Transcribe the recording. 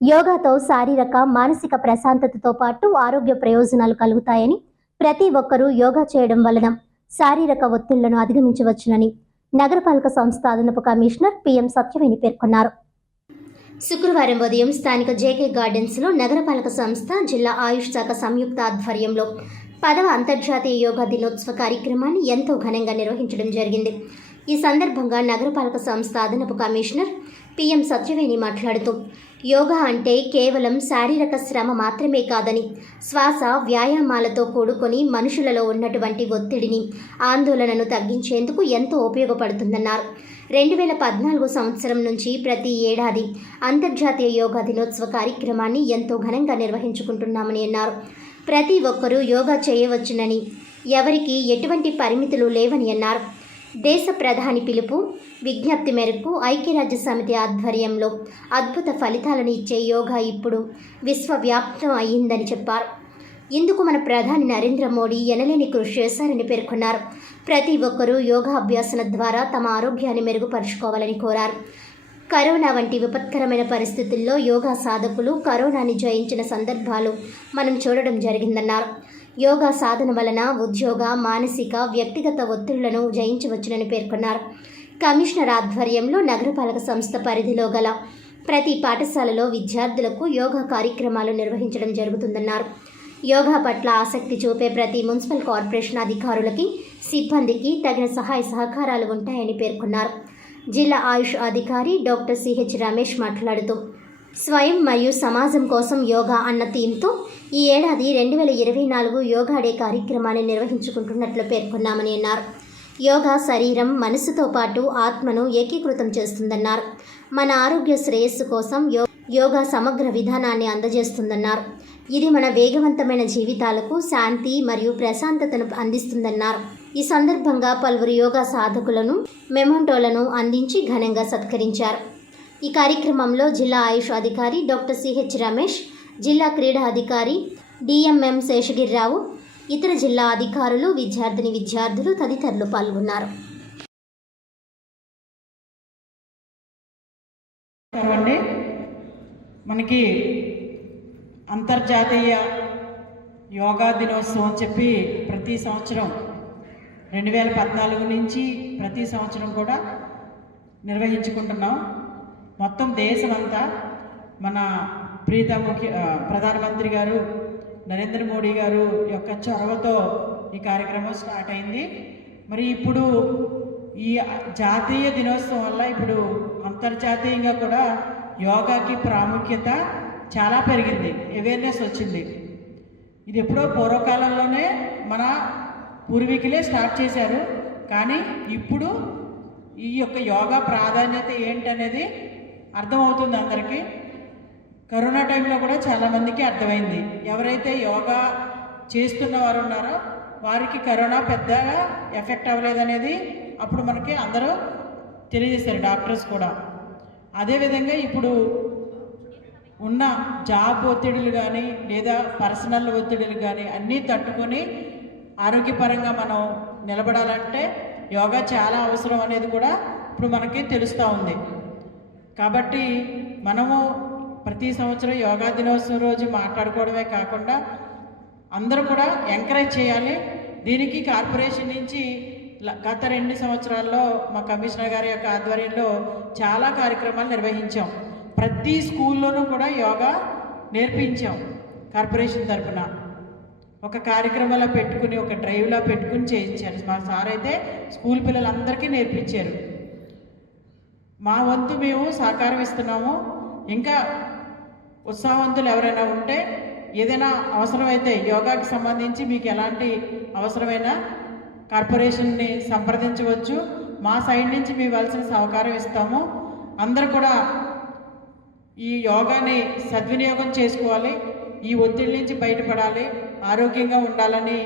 యోగాతో శారీరక మానసిక ప్రశాంతతతో పాటు ఆరోగ్య ప్రయోజనాలు కలుగుతాయని, ప్రతి ఒక్కరూ యోగా చేయడం వలన శారీరక ఒత్తిళ్లను అధిగమించవచ్చునని నగరపాలక సంస్థ అదనపు కమిషనర్ పిఎం సత్యవేణి పేర్కొన్నారు. శుక్రవారం ఉదయం స్థానిక జేకే గార్డెన్స్లో నగరపాలక సంస్థ, జిల్లా ఆయుష్ శాఖ సంయుక్త ఆధ్వర్యంలో 10వ అంతర్జాతీయ యోగా దినోత్సవ కార్యక్రమాన్ని ఎంతో ఘనంగా నిర్వహించడం జరిగింది. ఈ సందర్భంగా నగరపాలక సంస్థ అదనపు కమిషనర్ పిఎం సత్యవేణి మాట్లాడుతూ, యోగా అంటే కేవలం శారీరక శ్రమ మాత్రమే కాదని, శ్వాస వ్యాయామాలతో కూడుకొని మనుషులలో ఉన్నటువంటి ఒత్తిడిని, ఆందోళనను తగ్గించేందుకు ఎంతో ఉపయోగపడుతుందన్నారు. 2014 సంవత్సరం నుంచి ప్రతి ఏడాది అంతర్జాతీయ యోగా దినోత్సవ కార్యక్రమాన్ని ఎంతో ఘనంగా నిర్వహించుకుంటున్నామని అన్నారు. ప్రతి ఒక్కరూ యోగా చేయవచ్చునని, ఎవరికి ఎటువంటి పరిమితులు లేవని అన్నారు. దేశ ప్రధాని పిలుపు, విజ్ఞప్తి మేరకు ఐక్యరాజ్య సమితి ఆధ్వర్యంలో అద్భుత ఫలితాలను ఇచ్చే యోగా ఇప్పుడు విశ్వవ్యాప్తం అయ్యిందని చెప్పారు. ఇందుకు మన ప్రధాని నరేంద్ర మోడీ ఎనలేని కృషి చేశారని పేర్కొన్నారు. ప్రతి ఒక్కరూ యోగా అభ్యాసన ద్వారా తమ ఆరోగ్యాన్ని మెరుగుపరుచుకోవాలని కోరారు. కరోనా వంటి విపత్కరమైన పరిస్థితుల్లో యోగా సాధకులు కరోనాని జయించిన సందర్భాలు మనం చూడడం జరిగిందన్నారు. యోగా సాధన వలన ఉద్యోగ, మానసిక, వ్యక్తిగత ఒత్తిళ్లను జయించవచ్చునని పేర్కొన్నారు. కమిషనర్ ఆధ్వర్యంలో నగరపాలక సంస్థ పరిధిలో గల ప్రతి పాఠశాలలో విద్యార్థులకు యోగా కార్యక్రమాలు నిర్వహించడం జరుగుతుందన్నారు. యోగా పట్ల ఆసక్తి చూపే ప్రతి మున్సిపల్ కార్పొరేషన్ అధికారులకి, సిబ్బందికి తగిన సహాయ సహకారాలు ఉంటాయని పేర్కొన్నారు. జిల్లా ఆయుష్ అధికారి డాక్టర్ సిహెచ్ రమేష్ మాట్లాడుతూ, స్వయం మరియు సమాజం కోసం యోగా అన్న థీమ్తో ఈ ఏడాది 2024 యోగా డే కార్యక్రమాన్ని నిర్వహించుకుంటున్నట్లు పేర్కొన్నామని అన్నారు. యోగా శరీరం, మనసుతో పాటు ఆత్మను ఏకీకృతం చేస్తుందన్నారు. మన ఆరోగ్య శ్రేయస్సు కోసం యోగా సమగ్ర విధానాన్ని అందజేస్తుందన్నారు. ఇది మన వేగవంతమైన జీవితాలకు శాంతి మరియు ప్రశాంతతను అందిస్తుందన్నారు. ఈ సందర్భంగా పలువురు యోగా సాధకులను మెమోంటోలను అందించి ఘనంగా సత్కరించారు. ఈ కార్యక్రమంలో జిల్లా ఆయుష్ అధికారి డాక్టర్ సిహెచ్ రమేష్, జిల్లా క్రీడా అధికారి డిఎంఎం శేషగిరిరావు, ఇతర జిల్లా అధికారులు, విద్యార్థులు తదితరులు పాల్గొన్నారు. మనకి అంతర్జాతీయ యోగా దినోత్సవం అని చెప్పి ప్రతి సంవత్సరం 2014 నుంచి ప్రతి సంవత్సరం కూడా నిర్వహించుకుంటున్నాం. మొత్తం దేశమంతా మన ప్రధానమంత్రి గారు నరేంద్ర మోడీ గారు యొక్క చొరవతో ఈ కార్యక్రమం స్టార్ట్ అయింది. మరి ఇప్పుడు ఈ జాతీయ దినోత్సవం వల్ల ఇప్పుడు అంతర్జాతీయంగా కూడా యోగాకి ప్రాముఖ్యత చాలా పెరిగింది, అవేర్నెస్ వచ్చింది. ఇది ఎప్పుడో పూర్వకాలంలోనే మన పూర్వీకులే స్టార్ట్ చేశారు. కానీ ఇప్పుడు ఈ యొక్క యోగా ప్రాధాన్యత ఏంటనేది అర్థమవుతుంది అందరికీ. కరోనా టైంలో కూడా చాలామందికి అర్థమైంది. ఎవరైతే యోగా చేస్తున్న వారు ఉన్నారో వారికి కరోనా పెద్దగా ఎఫెక్ట్ అవ్వలేదనేది అప్పుడు మనకి అందరూ తెలియజేశారు, డాక్టర్స్ కూడా. అదేవిధంగా ఇప్పుడు ఉన్న జాబ్ ఒత్తిడులు కానీ లేదా పర్సనల్ ఒత్తిడులు కానీ అన్నీ తట్టుకొని ఆరోగ్యపరంగా మనం నిలబడాలంటే యోగా చాలా అవసరం అనేది కూడా ఇప్పుడు మనకి తెలుస్తూ ఉంది. కాబట్టి మనము ప్రతి సంవత్సరం యోగా దినోత్సవం రోజు మాట్లాడుకోవడమే కాకుండా అందరూ కూడా ఎంకరేజ్ చేయాలి. దీనికి కార్పొరేషన్ నుంచి గత 2 సంవత్సరాల్లో మా కమిషనర్ గారి యొక్క ఆధ్వర్యంలో చాలా కార్యక్రమాలు నిర్వహించాం. ప్రతి స్కూల్లోనూ కూడా యోగా నేర్పించాం. కార్పొరేషన్ తరఫున ఒక కార్యక్రమంలో పెట్టుకుని, ఒక డ్రైవ్లో పెట్టుకుని చేయించారు. మా సార్ అయితే స్కూల్ పిల్లలందరికీ నేర్పించారు. మా వంతు మేము సహకారం ఇస్తున్నాము. ఇంకా ఉత్సాహవంతులు ఎవరైనా ఉంటే, ఏదైనా అవసరమైతే యోగాకి సంబంధించి మీకు ఎలాంటి అవసరమైనా కార్పొరేషన్ని సంప్రదించవచ్చు. మా సైడ్ నుంచి మీ ఇవ్వాల్సిన సహకారం ఇస్తాము. అందరూ కూడా ఈ యోగాని సద్వినియోగం చేసుకోవాలి. ఈ ఒత్తిడి నుంచి బయటపడాలి, ఆరోగ్యంగా ఉండాలని